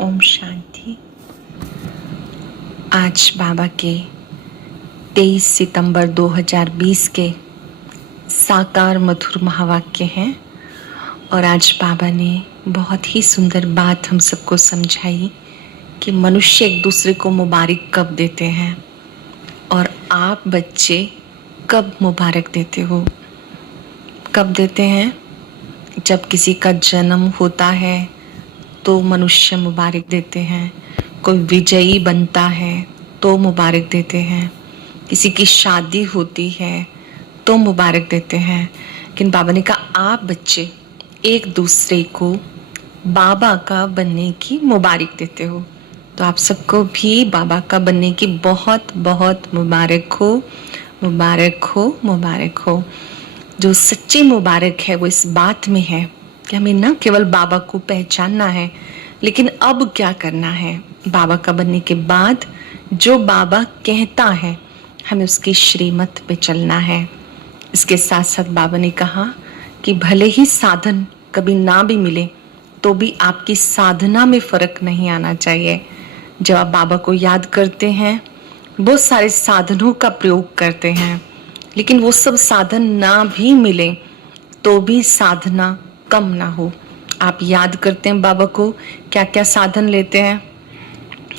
ओम शांति। आज बाबा के 23 सितंबर 2020 के साकार मधुर महावाक्य हैं और आज बाबा ने बहुत ही सुंदर बात हम सबको समझाई कि मनुष्य एक दूसरे को मुबारक कब देते हैं और आप बच्चे कब मुबारक देते हो। कब देते हैं? जब किसी का जन्म होता है तो मनुष्य मुबारक देते हैं, कोई विजयी बनता है तो मुबारक देते हैं, किसी की शादी होती है तो मुबारक देते हैं। लेकिन बाबा ने कहा आप बच्चे एक दूसरे को बाबा का बनने की मुबारक देते हो, तो आप सबको भी बाबा का बनने की बहुत बहुत मुबारक हो, मुबारक हो, मुबारक हो। जो सच्ची मुबारक है वो इस बात में है कि हमें न केवल बाबा को पहचानना है, लेकिन अब क्या करना है। बाबा का बनने के बाद जो बाबा कहता है हमें उसकी श्रीमत पे चलना है। इसके साथ साथ बाबा ने कहा कि भले ही साधन कभी ना भी मिले तो भी आपकी साधना में फर्क नहीं आना चाहिए। जब आप बाबा को याद करते हैं, बहुत सारे साधनों का प्रयोग करते हैं, लेकिन वो सब साधन ना भी मिले तो भी साधना कम ना हो। आप याद करते हैं बाबा को, क्या क्या साधन लेते हैं।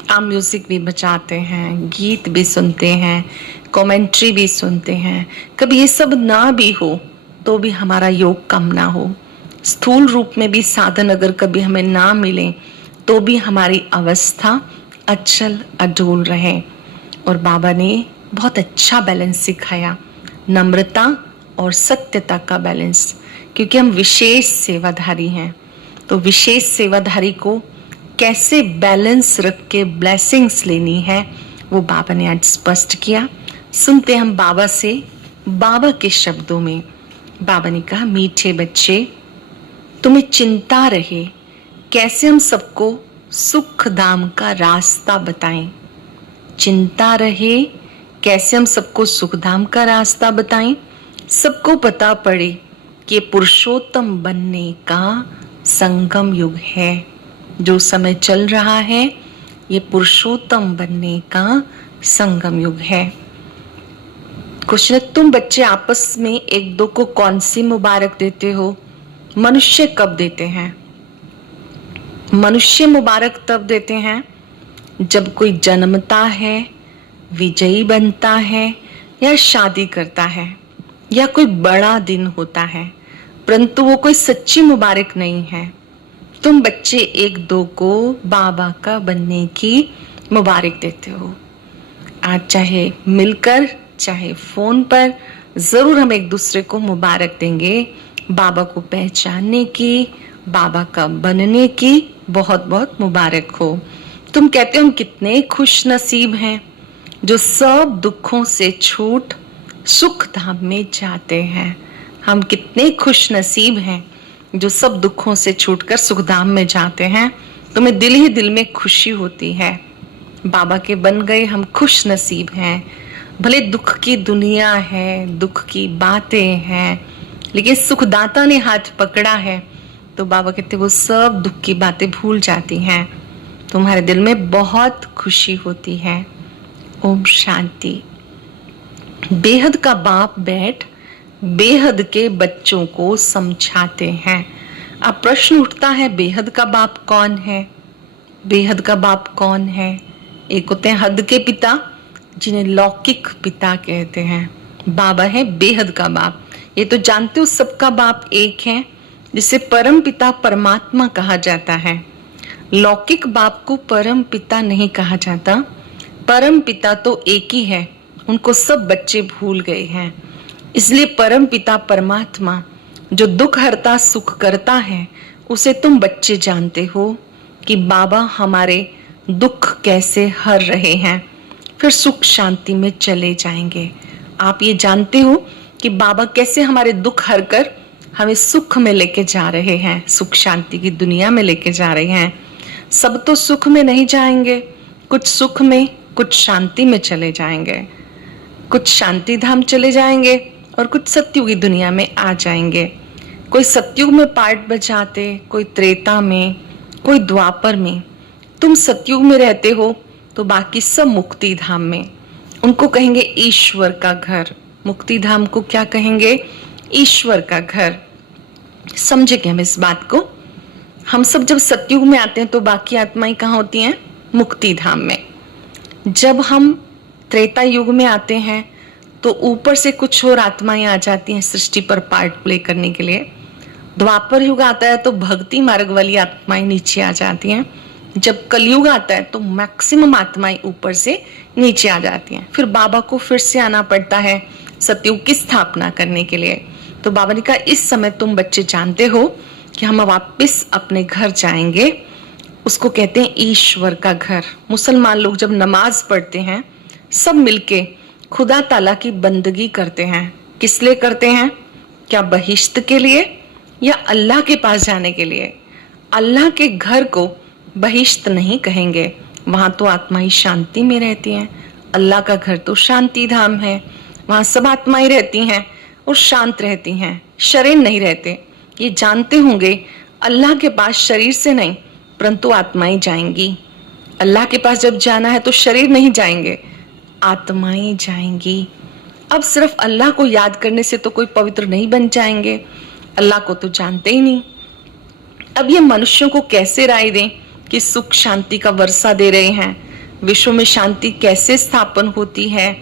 आप म्यूजिक भी बजाते हैं, गीत भी सुनते हैं, कमेंट्री भी सुनते हैं। कभी ये सब ना भी हो तो भी हमारा योग कम ना हो। स्थूल रूप में भी साधन अगर कभी हमें ना मिले तो भी हमारी अवस्था अचल अडोल रहे। और बाबा ने बहुत अच्छा बैलेंस सिखाया, नम्रता और सत्यता का बैलेंस, क्योंकि हम विशेष सेवाधारी हैं। तो विशेष सेवाधारी को कैसे बैलेंस रख के ब्लेसिंग्स लेनी है वो बाबा ने आज स्पष्ट किया। सुनते हम बाबा से, बाबा के शब्दों में। बाबा ने कहा, मीठे बच्चे तुम्हें चिंता रहे कैसे हम सबको सुख धाम का रास्ता बताएं। चिंता रहे कैसे हम सबको सुख धाम का रास्ता बताएं। सबको पता पड़े कि पुरुषोत्तम बनने का संगम युग है। जो समय चल रहा है ये पुरुषोत्तम बनने का संगम युग है। कुछ न, तुम बच्चे आपस में एक दो को कौन सी मुबारक देते हो? मनुष्य कब देते हैं? मनुष्य मुबारक तब देते हैं जब कोई जन्मता है, विजयी बनता है या शादी करता है या कोई बड़ा दिन होता है, परंतु वो कोई सच्ची मुबारक नहीं है। तुम बच्चे एक दो को बाबा का बनने की मुबारक देते हो। आज चाहे मिलकर चाहे फोन पर जरूर हम एक दूसरे को मुबारक देंगे। बाबा को पहचानने की, बाबा का बनने की बहुत बहुत मुबारक हो। तुम कहते हो हम कितने खुश नसीब हैं जो सब दुखों से छूट सुख धाम में जाते हैं। हम कितने खुश नसीब हैं जो सब दुखों से छूटकर सुख धाम में जाते हैं। तुम्हें दिल ही दिल में खुशी होती है, बाबा के बन गए हम खुश नसीब हैं। भले दुख की दुनिया है, दुख की बातें हैं, लेकिन सुखदाता ने हाथ पकड़ा है तो बाबा कहते वो सब दुख की बातें भूल जाती हैं। तुम्हारे दिल में बहुत खुशी होती है। ओम शांति। बेहद का बाप बैठ बेहद के बच्चों को समझाते हैं। अब प्रश्न उठता है, बेहद का बाप कौन है? बेहद का बाप कौन है? एक होते हैं हद के पिता, जिन्हें लौकिक पिता कहते हैं। बाबा है बेहद का बाप। ये तो जानते हो सबका बाप एक है, जिसे परम पिता परमात्मा कहा जाता है। लौकिक बाप को परम पिता नहीं कहा जाता। परम पिता तो एक ही है, उनको सब बच्चे भूल गए हैं। इसलिए परम पिता परमात्मा जो दुख हरता सुख करता है, उसे तुम बच्चे जानते हो कि बाबा हमारे दुख कैसे हर रहे हैं, फिर सुख शांति में चले जाएंगे। आप ये जानते हो कि बाबा कैसे हमारे दुख हर कर हमें सुख में लेके जा रहे हैं, सुख शांति की दुनिया में लेके जा रहे हैं। सब तो सुख में नहीं जाएंगे, कुछ सुख में कुछ शांति में चले जाएंगे, कुछ शांति धाम चले जाएंगे और कुछ सत्युग की दुनिया में आ जाएंगे। कोई सत्युग में पार्ट बजाते, कोई त्रेता में, कोई द्वापर में। तुम सतयुग में रहते हो तो बाकी सब मुक्ति धाम में। उनको कहेंगे ईश्वर का घर। मुक्ति धाम को क्या कहेंगे? ईश्वर का घर। समझेंगे हम इस बात को। हम सब जब सतयुग में आते हैं तो बाकी आत्माएं कहाँ होती हैं? मुक्ति धाम में। जब हम त्रेता युग में आते हैं तो ऊपर से कुछ और आत्माएं आ जाती हैं सृष्टि पर पार्ट प्ले करने के लिए। द्वापर युग आता है तो भक्ति मार्ग वाली आत्माएं नीचे आ जाती हैं। जब कलयुग आता है तो मैक्सिमम आत्माएं ऊपर से नीचे आ जाती हैं। फिर बाबा को फिर से आना पड़ता है सतयुग की स्थापना करने के लिए। तो बाबा ने कहा इस समय तुम बच्चे जानते हो कि हम वापस अपने घर जाएंगे। उसको कहते हैं ईश्वर का घर। मुसलमान लोग जब नमाज पढ़ते हैं सब मिलके खुदा ताला की बंदगी करते हैं। किस लिए करते हैं? क्या बहिश्त के लिए या अल्लाह के पास जाने के लिए? अल्लाह के घर को बहिश्त नहीं कहेंगे, वहां तो आत्माएं शांति में रहती हैं। अल्लाह का घर तो शांति धाम है, वहां सब आत्माएं रहती हैं और शांत रहती हैं, शरीर नहीं रहते। ये जानते होंगे अल्लाह के पास शरीर से नहीं परंतु आत्माएं जाएंगी। अल्लाह के पास जब जाना है तो शरीर नहीं जाएंगे, आत्माएं जाएंगी। अब सिर्फ अल्लाह को याद करने से तो कोई पवित्र नहीं बन जाएंगे, अल्लाह को तो जानते ही नहीं। अब ये मनुष्यों को कैसे राय दें कि सुख शांति का वर्षा दे रहे हैं? विश्व में शांति कैसे स्थापन होती है,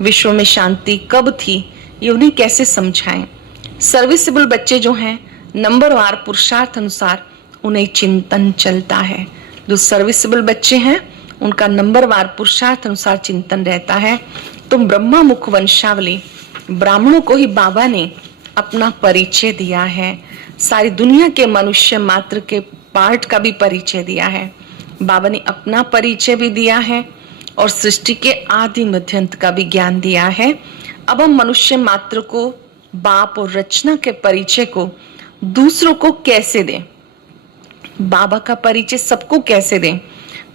विश्व में शांति कब थी, ये उन्हें कैसे समझाएं? सर्विसेबल बच्चे जो हैं नंबरवार पुरुषार्थ अनुसार उन्हें चिंतन चलता है। जो सर्विसेबल बच्चे हैं उनका नंबरवार पुरुषार्थ अनुसार चिंतन रहता है। तो ब्रह्मा मुख वंशावली ब्राह्मणों को ही बाबा ने अपना परिचय दिया है। सारी दुनिया के मनुष्य मात्र के पार्ट का भी परिचय दिया है। बाबा ने अपना परिचय भी दिया है और सृष्टि के आदि मध्यंत का भी ज्ञान दिया है। अब हम मनुष्य मात्र को बाप और रचना के परिचय को दूसरों को कैसे दें? बाबा का परिचय सबको कैसे दें?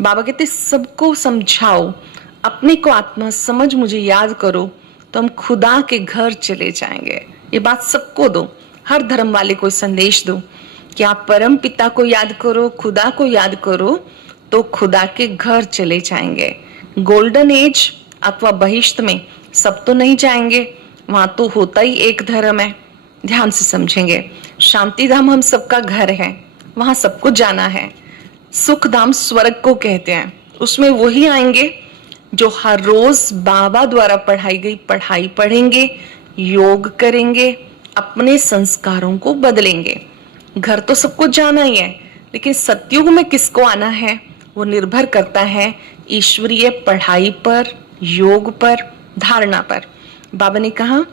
बाबा कहते सबको समझाओ, अपने को आत्मा समझ मुझे याद करो तो हम खुदा के घर चले जाएंगे। ये बात सबको दो, हर धर्म वाले को संदेश दो कि आप परम पिता को याद करो, खुदा को याद करो तो खुदा के घर चले जाएंगे। गोल्डन एज अथवा बहिश्त में सब तो नहीं जाएंगे, वहां तो होता ही एक धर्म है। ध्यान से समझेंगे। शांति धाम हम सबका घर है, वहां सबको जाना है। सुख धाम स्वर्ग को कहते हैं, उसमें वही आएंगे जो हर रोज बाबा द्वारा पढ़ाई गई पढ़ाई पढ़ेंगे, योग करेंगे, अपने संस्कारों को बदलेंगे। घर तो सबको जाना ही है, लेकिन सतयुग में किसको आना है वो निर्भर करता है ईश्वरीय पढ़ाई पर, योग पर, धारणा पर। बाबा ने कहा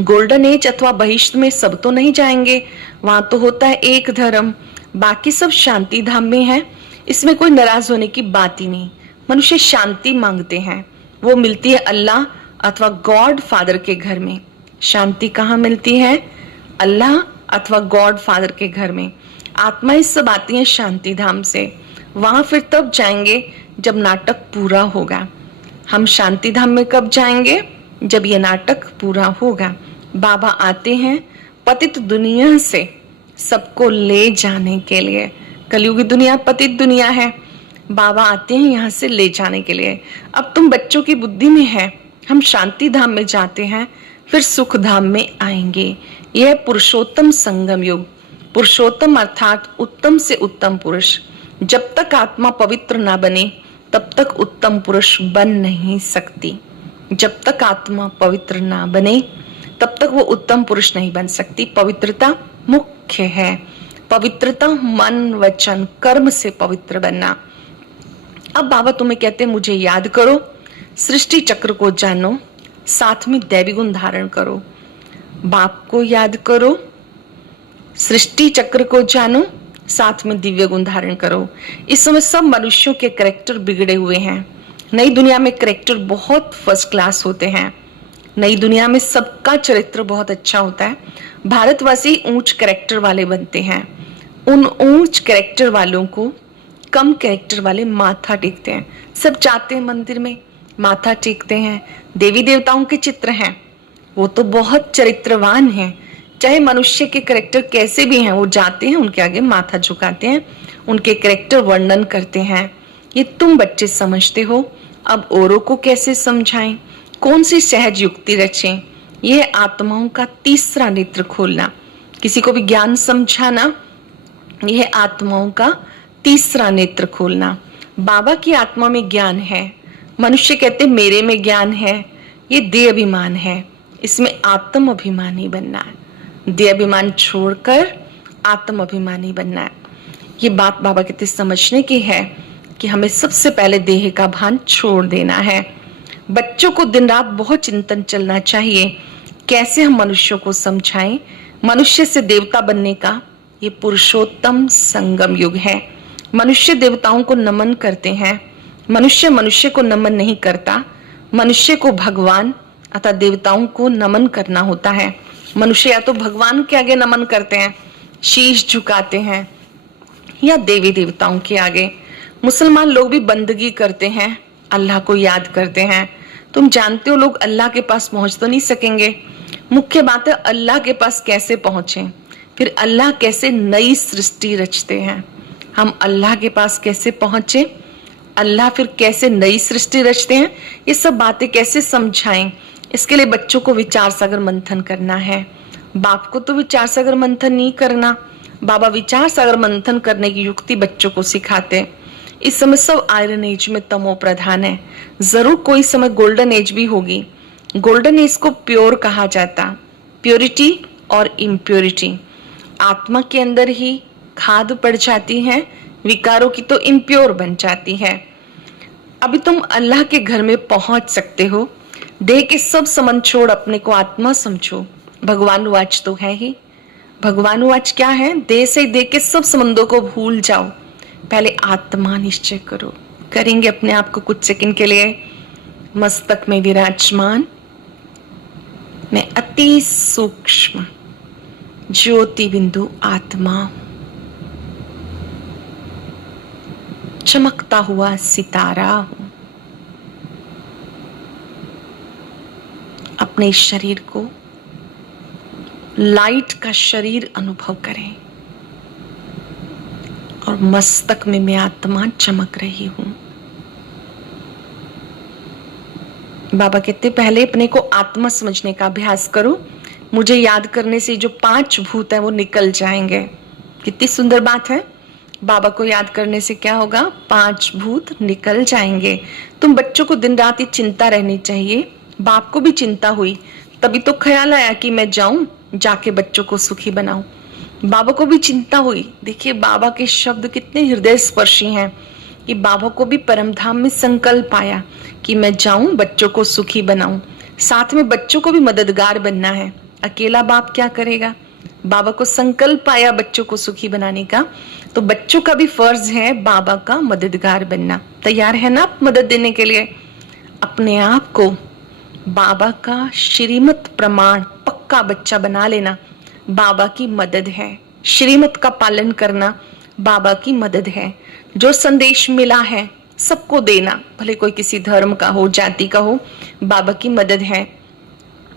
गोल्डन एज अथवा बहिश्त में सब तो नहीं जाएंगे, वहां तो होता है एक धर्म, बाकी सब शांति धाम में है। इसमें कोई नाराज होने की बात ही नहीं। मनुष्य शांति मांगते हैं, वो मिलती है अल्लाह अथवा गॉड फादर के घर में। शांति कहाँ मिलती है? अल्लाह अथवा गॉड फादर के घर में। आत्माएं सब आती हैं शांति धाम से, वहां फिर तब जाएंगे जब नाटक पूरा होगा। हम शांति धाम में कब जाएंगे? जब ये नाटक पूरा होगा। बाबा आते हैं पतित दुनिया से सबको ले जाने के लिए। कलयुगी दुनिया पतित दुनिया है, बाबा आते हैं यहाँ से ले जाने के लिए। अब तुम बच्चों की बुद्धि में है हम शांति धाम में जाते हैं फिर सुख धाम में आएंगे। यह पुरुषोत्तम संगम युग। पुरुषोत्तम अर्थात उत्तम से उत्तम पुरुष। जब तक आत्मा पवित्र ना बने तब तक उत्तम पुरुष बन नहीं सकती। जब तक आत्मा पवित्र ना बने तब तक वो उत्तम पुरुष नहीं बन सकती। पवित्रता मुख्य है। पवित्रता मन वचन कर्म से पवित्र बनना। अब बाबा तुम्हें कहते हैं मुझे याद करो, सृष्टि चक्र को जानो, साथ में दैवी गुण धारण करो। बाप को याद करो, सृष्टि चक्र को जानो, साथ में दिव्य गुण धारण करो। इस समय सब मनुष्यों के कैरेक्टर बिगड़े हुए हैं। नई दुनिया में कैरेक्टर बहुत फर्स्ट क्लास होते हैं। नई दुनिया में सबका चरित्र बहुत अच्छा होता है। भारतवासी ऊंच कैरेक्टर वाले बनते हैं। उन ऊंच कैरेक्टर वालों को कम कैरेक्टर वाले माथा टेकते हैं। सब जाते हैं मंदिर में, माथा टेकते हैं। देवी देवताओं के चित्र हैं, वो तो बहुत चरित्रवान हैं। चाहे मनुष्य के कैरेक्टर कैसे भी हैं, वो जाते हैं उनके आगे माथा झुकाते हैं, उनके कैरेक्टर वर्णन करते हैं। ये तुम बच्चे समझते हो, अब औरों को कैसे समझाएं, कौन सी सहज युक्ति रचें। यह आत्माओं का तीसरा नेत्र खोलना, किसी को भी ज्ञान समझाना, यह आत्माओं का तीसरा नेत्र खोलना। बाबा की आत्मा में ज्ञान है, मनुष्य कहते मेरे में ज्ञान है, ये देह अभिमान है, इसमें आत्म अभिमानी बनना है। देह अभिमान छोड़कर आत्म अभिमानी बनना है। ये बात बाबा कहते समझने की है कि हमें सबसे पहले देह का भान छोड़ देना है। बच्चों को दिन रात बहुत चिंतन चलना चाहिए, कैसे हम मनुष्यों को समझाएं। मनुष्य से देवता बनने का ये पुरुषोत्तम संगम युग है। मनुष्य देवताओं को नमन करते हैं, मनुष्य मनुष्य को नमन नहीं करता। मनुष्य को भगवान अथवा देवताओं को नमन करना होता है। मनुष्य या तो भगवान के आगे नमन करते हैं, शीश झुकाते हैं, या देवी देवताओं के आगे। मुसलमान लोग भी बंदगी करते हैं, अल्लाह को याद करते हैं। तुम जानते हो लोग अल्लाह के पास पहुंच तो नहीं सकेंगे। मुख्य बात है अल्लाह के पास कैसे पहुंचे, फिर अल्लाह कैसे नई सृष्टि रचते हैं। हम अल्लाह के पास कैसे पहुंचे, अल्लाह फिर कैसे नई सृष्टि रचते हैं, ये सब बातें कैसे समझाएं। इसके लिए बच्चों को विचार सागर मंथन करना है। बाप को तो विचार सागर मंथन नहीं करना, बाबा विचार सागर मंथन करने की युक्ति बच्चों को सिखाते। इस समय सब आयरन एज में तमो प्रधान है, जरूर कोई समय गोल्डन एज भी होगी। गोल्डन एज को प्योर कहा जाता, प्योरिटी और इम्प्योरिटी। आत्मा के अंदर ही खाद पड़ जाती है, विकारों की तो इम्प्योर बन जाती है। अभी तुम अल्लाह के घर में पहुंच सकते हो। देह के सब संबंध छोड़ अपने को आत्मा समझो। भगवान वाच तो है ही। भगवान वाच क्या है, देह से देह के सब संबंधों को भूल जाओ, पहले आत्मा निश्चय करो। करेंगे अपने आप को कुछ सेकंड के लिए मस्तक में विराजमान। मैं अति सूक्ष्म ज्योति बिंदु आत्मा, चमकता हुआ सितारा हूं। अपने शरीर को लाइट का शरीर अनुभव करें और मस्तक में मैं आत्मा चमक रही हूं। बाबा कहते पहले अपने को आत्मा समझने का अभ्यास करो। मुझे याद करने से जो 5 भूत है वो निकल जाएंगे। कितनी सुंदर बात है। बाबा को याद करने से क्या होगा, 5 भूत निकल जाएंगे। तुम बच्चों को दिन रात ही चिंता रहनी चाहिए। बाप को भी चिंता हुई, तभी तो ख्याल आया कि मैं जाऊं, जाके बच्चों को सुखी बनाऊं। बाबा को भी चिंता हुई। देखिए बाबा के शब्द कितने हृदय स्पर्शी हैं कि बाबा को भी परमधाम में संकल्प आया कि मैं जाऊं, बच्चों को सुखी बनाऊं। साथ में बच्चों को भी मददगार बनना है। अकेला बाप क्या करेगा। बाबा को संकल्प आया बच्चों को सुखी बनाने का, तो बच्चों का भी फर्ज है बाबा का मददगार बनना। तैयार है ना आप मदद देने के लिए। अपने आप को बाबा का श्रीमत प्रमाण पक्का बच्चा बना लेना बाबा की मदद है। श्रीमत का पालन करना बाबा की मदद है। जो संदेश मिला है सबको देना, भले कोई किसी धर्म का हो, जाति का हो, बाबा की मदद है।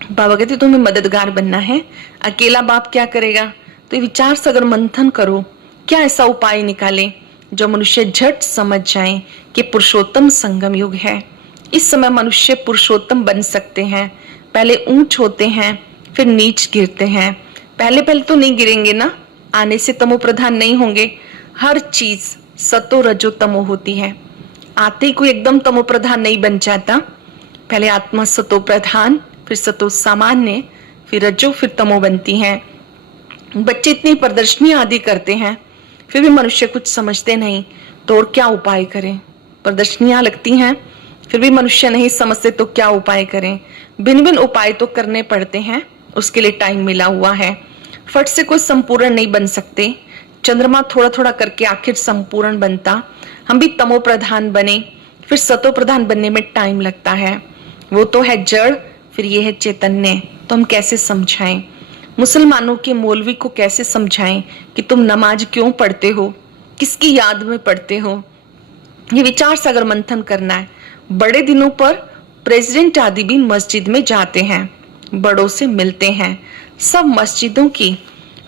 बाबा कहते तुम्हें मददगार बनना है। अकेला बाप क्या करेगा, तो विचार सागर मंथन करो, क्या ऐसा उपाय निकाले जो मनुष्य झट समझ जाए कि पुरुषोत्तम संगम युग है। इस समय मनुष्य पुरुषोत्तम बन सकते हैं। पहले ऊंच होते हैं, फिर नीच गिरते हैं। पहले तो नहीं गिरेंगे ना, आने से तमो प्रधान नहीं होंगे। हर चीज सतो रजो तमो होती है। आते ही कोई एकदम तमो प्रधान नहीं बन जाता। पहले आत्मा सतो प्रधान, फिर सतो सामान्य, फिर रजो, फिर तमो बनती हैं। बच्चे इतनी प्रदर्शनी आदि करते हैं, फिर भी मनुष्य कुछ समझते नहीं, तो और क्या उपाय करें। प्रदर्शनियां लगती हैं, फिर भी मनुष्य नहीं समझते, तो क्या उपाय करें। भिन्न भिन्न उपाय तो करने पड़ते हैं, उसके लिए टाइम मिला हुआ है। फट से कोई संपूर्ण नहीं बन सकते। चंद्रमा थोड़ा थोड़ा करके आखिर संपूर्ण बनता। हम भी तमो प्रधान बने, फिर सतो प्रधान बनने में टाइम लगता है। वो तो है जड़, फिर ये है चैतन्य। तो हम कैसे समझाएं। मुसलमानों के मौलवी को कैसे समझाएं कि तुम नमाज क्यों पढ़ते हो, किसकी याद में पढ़ते हो। ये विचार सागर मंथन करना है। बड़े दिनों पर प्रेसिडेंट आदि भी मस्जिद में जाते हैं, बड़ों से मिलते हैं, सब मस्जिदों की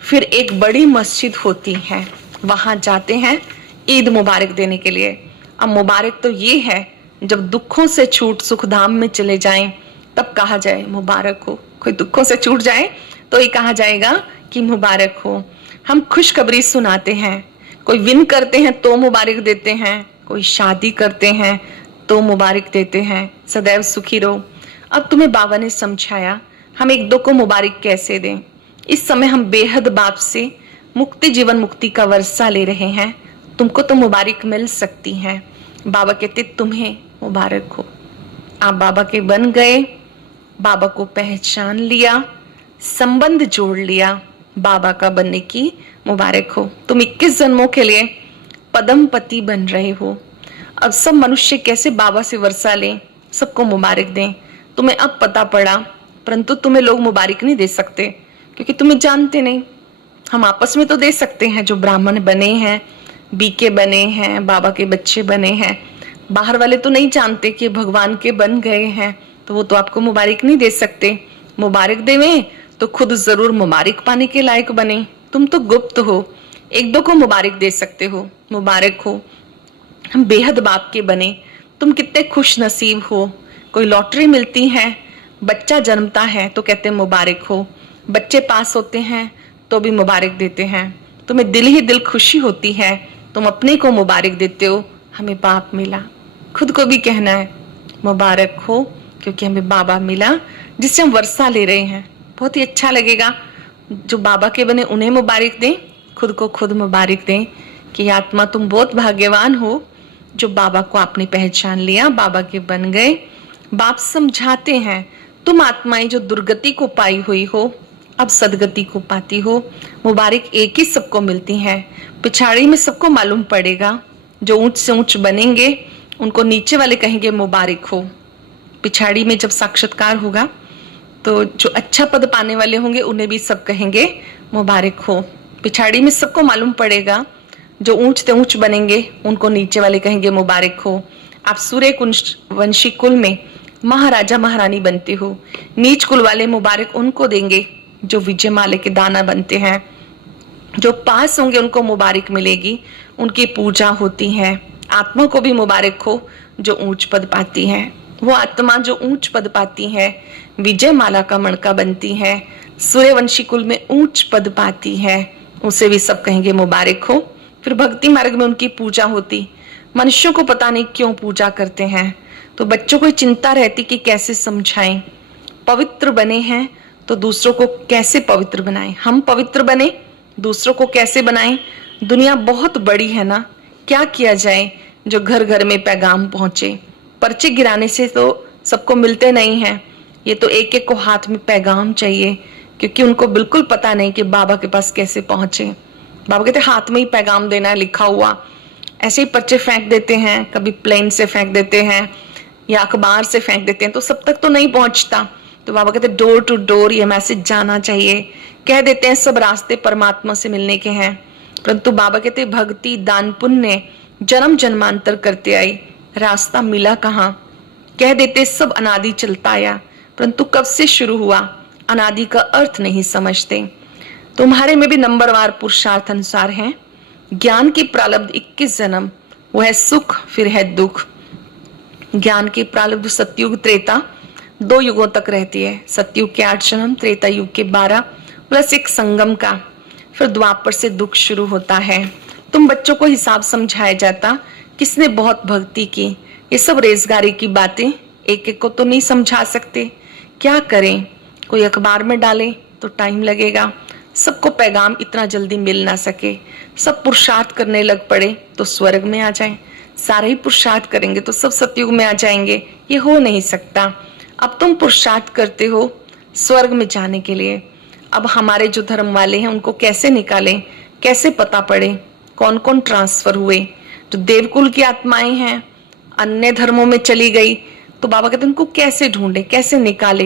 फिर एक बड़ी मस्जिद होती है, वहां जाते हैं ईद मुबारक देने के लिए। अब मुबारक तो ये है जब दुखों से छूट सुखधाम में चले जाएं तब कहा जाए मुबारक हो। कोई दुखों से छूट जाए तो ये कहा जाएगा कि मुबारक हो। हम खुशखबरी सुनाते हैं, कोई विन करते हैं तो मुबारक देते हैं, कोई शादी करते हैं तो मुबारक देते हैं, सदैव सुखी रहो। अब तुम्हें बाबा ने समझाया हम एक दो को मुबारक कैसे दें। इस समय हम बेहद बाप से मुक्ति जीवन मुक्ति का वर्षा ले रहे हैं, तुमको तो मुबारक मिल सकती है। बाबा कहते तुम्हें मुबारक हो। आप बाबा के बन गए, बाबा को पहचान लिया, संबंध जोड़ लिया, बाबा का बनने की मुबारक हो। तुम 21 जन्मों के लिए पदमपति बन रहे हो। अब सब मनुष्य कैसे बाबा से वर्षा लें, सबको मुबारक दें। तुम्हें अब पता पड़ा, परंतु तुम्हें लोग मुबारक नहीं दे सकते क्योंकि तुम्हें जानते नहीं। हम आपस में तो दे सकते हैं, जो ब्राह्मण बने हैं, बीके बने हैं, बाबा के बच्चे बने हैं। बाहर वाले तो नहीं जानते कि भगवान के बन गए हैं, तो वो तो आपको मुबारक नहीं दे सकते। मुबारक देवें तो खुद जरूर मुबारक पाने के लायक बने। तुम तो गुप्त हो, एक दो को मुबारक दे सकते हो, मुबारक हो। हम बेहद बाप के बने, तुम कितने खुश नसीब हो। कोई लॉटरी मिलती है, बच्चा जन्मता है तो कहते मुबारक हो। बच्चे पास होते हैं तो भी मुबारक देते हैं। तुम्हें दिल ही दिल खुशी होती है, तुम अपने को मुबारक देते हो, हमें बाप मिला। खुद को भी कहना है मुबारक हो, क्योंकि हमें बाबा मिला जिससे हम वर्षा ले रहे हैं। बहुत ही अच्छा लगेगा। जो बाबा के बने उन्हें मुबारक दें, खुद को खुद मुबारक दें कि आत्मा तुम बहुत भाग्यवान हो जो बाबा को आपने पहचान लिया, बाबा के बन गए। बाप समझाते हैं तुम आत्माएं जो दुर्गति को पाई हुई हो अब सदगति को पाती हो। मुबारक एक ही सबको मिलती है, पिछाड़ी में सबको मालूम पड़ेगा। जो ऊंच से ऊंच बनेंगे उनको नीचे वाले कहेंगे मुबारक हो। पिछाड़ी में जब साक्षात्कार होगा तो जो अच्छा पद पाने वाले होंगे उन्हें भी सब कहेंगे मुबारक हो। पिछाड़ी में सबको मालूम पड़ेगा, जो ऊंच से ऊंच बनेंगे उनको नीचे वाले कहेंगे मुबारक हो। आप सूर्य वंशी कुल में महाराजा महारानी बनते हो, नीच कुल वाले मुबारक उनको देंगे जो विजय माले के दाना बनते हैं। जो पास होंगे उनको मुबारक मिलेगी, उनकी पूजा होती है। आत्मा को भी मुबारक हो जो ऊंच पद पाती है। वो आत्मा जो ऊंच पद पाती है, विजय माला का मणका बनती है, सूर्यवंशी कुल में ऊंच पद पाती है, उसे भी सब कहेंगे मुबारक हो। फिर भक्ति मार्ग में उनकी पूजा होती। मनुष्यों को पता नहीं क्यों पूजा करते हैं, तो बच्चों को चिंता रहती कि कैसे समझाएं। पवित्र बने हैं तो दूसरों को कैसे पवित्र बनाएं। हम पवित्र बने, दूसरों को कैसे बनाएं। दुनिया बहुत बड़ी है ना, क्या किया जाए जो घर घर में पैगाम पहुंचे। पर्चे गिराने से तो सबको मिलते नहीं हैं, ये तो एक एक को हाथ में पैगाम चाहिए, क्योंकि उनको बिल्कुल पता नहीं कि बाबा के पास कैसे पहुंचे। बाबा कहते हाथ में ही पैगाम देना है लिखा हुआ। ऐसे ही पर्चे फेंक देते हैं, कभी प्लेन से फेंक देते हैं या अखबार से फेंक देते हैं, तो सब तक तो नहीं पहुंचता। तो बाबा कहते डोर टू डोर ये मैसेज जाना चाहिए। कह देते हैं सब रास्ते परमात्मा से मिलने के हैं, परंतु बाबा कहते भक्ति दान पुण्य जन्म जन्मांतर करते आई, रास्ता मिला कहाँ। कह देते सब अनादि चलता आया, परंतु कब से शुरू हुआ अनादि का अर्थ नहीं समझते। तुम्हारे में भी नंबरवार पुरुषार्थ अनुसार है। ज्ञान की प्रारब्ध 21 जन्म, वो है सुख फिर है दुख। ज्ञान की प्रारब्ध सतयुग त्रेता 2 युगों तक रहती है। सतयुग के 8 जन्म, त्रेता युग के 12 प्लस एक संगम का, फिर द्वापर से दुख शुरू होता है। तुम बच्चों को हिसाब समझाया जाता, किसने बहुत भक्ति की। ये सब रेजगारी की बातें एक एक को तो नहीं समझा सकते, क्या करें। कोई अखबार में डाले तो टाइम लगेगा, सबको पैगाम इतना जल्दी मिल ना सके। सब पुरुषार्थ करने लग पड़े तो स्वर्ग में आ जाए, सारे ही पुरुषार्थ करेंगे तो सब सतयुग में आ जाएंगे, ये हो नहीं सकता। अब तुम पुरुषार्थ करते हो स्वर्ग में जाने के लिए। अब हमारे जो धर्म वाले हैं उनको कैसे निकालें, कैसे पता पड़े कौन कौन ट्रांसफर हुए। जो देवकुल की आत्माएं हैं अन्य धर्मों में चली गई, तो बाबा कहते हैं उनको कैसे ढूंढे, कैसे निकाले।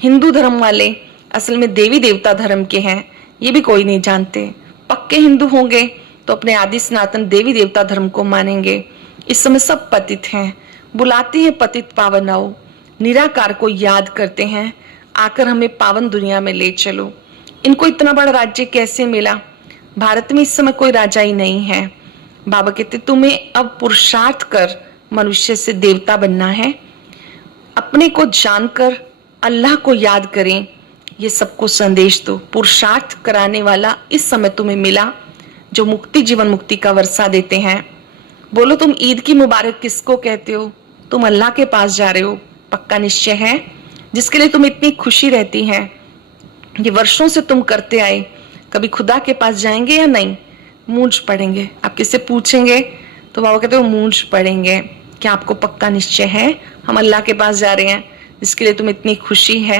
हिंदू धर्म वाले असल में देवी देवता धर्म के हैं, ये भी कोई नहीं जानते। पक्के हिंदू होंगे तो अपने आदि सनातन देवी देवता धर्म को मानेंगे। इस समय सब पतित हैं, बुलाते हैं पतित पावन आओ, निराकार को याद करते हैं, आकर हमें पावन दुनिया में ले चलो। इनको इतना बड़ा राज्य कैसे मिला? भारत में इस समय कोई राजा ही नहीं है। बाबा कहते तुम्हें अब पुरुषार्थ कर मनुष्य से देवता बनना है। अपने को जानकर अल्लाह को याद करें, ये सबको संदेश दो। पुरुषार्थ कराने वाला इस समय तुम्हें मिला, जो मुक्ति जीवन मुक्ति का वर्षा देते हैं। बोलो तुम ईद की मुबारक किसको कहते हो? तुम अल्लाह के पास जा रहे हो, पक्का निश्चय है, जिसके लिए तुम इतनी खुशी रहती है। ये वर्षों से तुम करते आए, कभी खुदा के पास जाएंगे या नहीं? मूंझ पड़ेंगे। आप किससे पूछेंगे तो बाबा कहते हो मूंझ पड़ेंगे। क्या आपको पक्का निश्चय है हम अल्लाह के पास जा रहे हैं, जिसके लिए तुम इतनी खुशी है?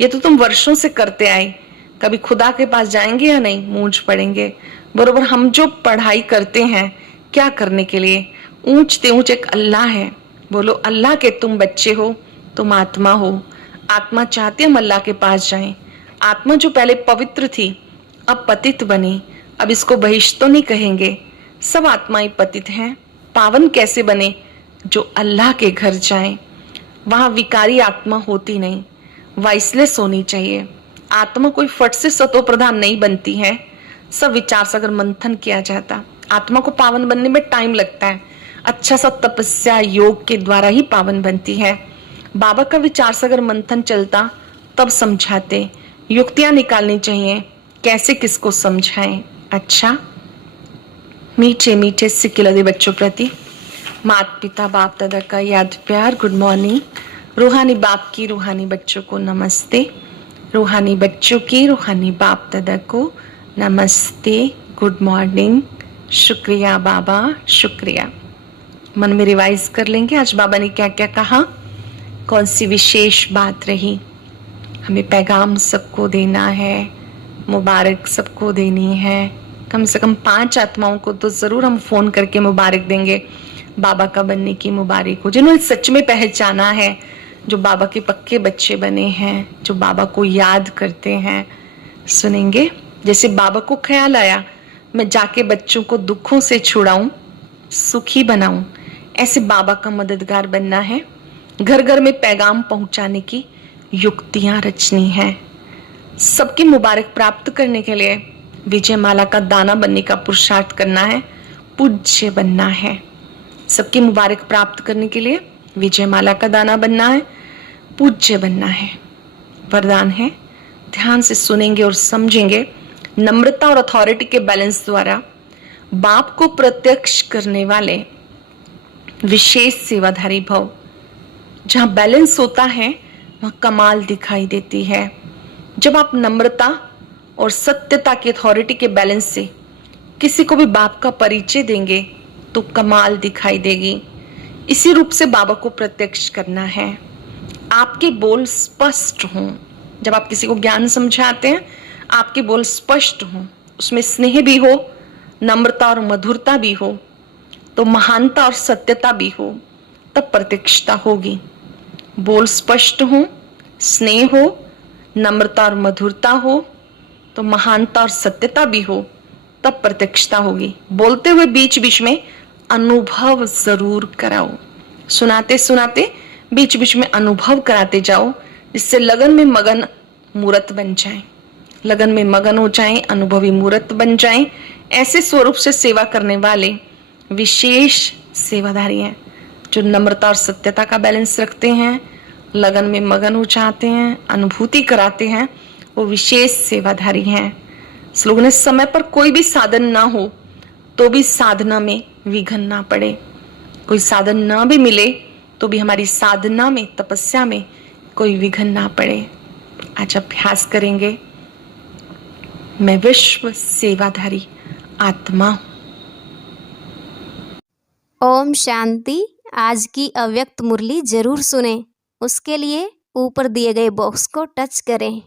ये तो तुम वर्षों से करते आए, कभी खुदा के पास जाएंगे या नहीं? मूंझ पड़ेंगे। बरोबर हम जो पढ़ाई करते हैं क्या करने के लिए? ऊंचते ऊंच एक अल्लाह है। बोलो अल्लाह के तुम बच्चे हो, तुम आत्मा हो। आत्मा चाहती हम अल्लाह के पास जाएं। आत्मा जो पहले पवित्र थी अब पतित बनी। अब इसको बहिष्ठ तो नहीं कहेंगे, सब आत्माएं पतित हैं। पावन कैसे बने? जो अल्लाह के घर जाएं। वहां विकारी आत्मा होती नहीं, वाइसलेस होनी चाहिए। आत्मा कोई फट से सतो प्रधान नहीं बनती है, सब विचार सागर मंथन किया जाता। आत्मा को पावन बनने में टाइम लगता है, अच्छा सा तपस्या योग के द्वारा ही पावन बनती है। बाबा का विचार सागर मंथन चलता तब समझाते, युक्तियां निकालनी चाहिए, कैसे किसको समझाएं। अच्छा, मीठे मीठे सिक्के लगे बच्चों प्रति माता पिता बाप दादा का याद प्यार, गुड मॉर्निंग। रूहानी बाप की रूहानी बच्चों को नमस्ते, रूहानी बच्चों की रूहानी बाप दादा को नमस्ते, गुड मॉर्निंग। शुक्रिया बाबा, शुक्रिया। मन में रिवाइज कर लेंगे आज बाबा ने क्या क्या कहा, कौन सी विशेष बात रही। हमें पैगाम सबको देना है, मुबारक सबको देनी है। कम से कम 5 आत्माओं को तो जरूर हम फोन करके मुबारक देंगे, बाबा का बनने की मुबारक हो, जिन्होंने सच में पहचाना है, जो बाबा के पक्के बच्चे बने हैं, जो बाबा को याद करते हैं। सुनेंगे जैसे बाबा को ख्याल आया मैं जाके बच्चों को दुखों से छुड़ाऊं, सुखी बनाऊं, ऐसे बाबा का मददगार बनना है। घर घर में पैगाम पहुंचाने की युक्तियां रचनी है। सबकी मुबारक प्राप्त करने के लिए विजय माला का दाना बनने का पुरुषार्थ करना है, पूज्य बनना है। सबकी मुबारक प्राप्त करने के लिए विजय माला का दाना बनना है, पूज्य बनना है। वरदान है, ध्यान से सुनेंगे और समझेंगे। नम्रता और अथॉरिटी के बैलेंस द्वारा बाप को प्रत्यक्ष करने वाले विशेष सेवाधारी भव। जहां बैलेंस होता है वहां कमाल दिखाई देती है। जब आप नम्रता और सत्यता की अथॉरिटी के बैलेंस से किसी को भी बाप का परिचय देंगे तो कमाल दिखाई देगी। इसी रूप से बाबा को प्रत्यक्ष करना है। आपके बोल स्पष्ट हों। जब आप किसी को ज्ञान समझाते हैं आपके बोल स्पष्ट हों, उसमें स्नेह भी हो, नम्रता और मधुरता भी हो, तो महानता और सत्यता भी हो, तब प्रत्यक्षता होगी। बोल स्पष्ट हो, स्नेह हो, नम्रता और मधुरता हो, तो महानता और सत्यता भी हो, तब प्रत्यक्षता होगी। बोलते हुए बीच बीच में अनुभव जरूर कराओ। सुनाते सुनाते बीच बीच में अनुभव कराते जाओ, जिससे लगन में मगन मूर्त बन जाए। लगन में मगन हो जाएं, अनुभवी मूर्त बन जाएं। ऐसे स्वरूप से सेवा करने वाले विशेष सेवाधारी हैं, जो नम्रता और सत्यता का बैलेंस रखते हैं, लगन में मगन हो जाते हैं, अनुभूति कराते हैं, वो विशेष सेवाधारी हैं। स्लोगन, समय पर कोई भी साधन ना हो तो भी साधना में विघ्न ना पड़े। कोई साधन ना भी मिले तो भी हमारी साधना में, तपस्या में कोई विघ्न ना पड़े। आज अभ्यास करेंगे, मैं विश्व सेवाधारी आत्मा हूं। ओम शांति। आज की अव्यक्त मुरली जरूर सुने। उसके लिए ऊपर दिए गए बॉक्स को टच करें।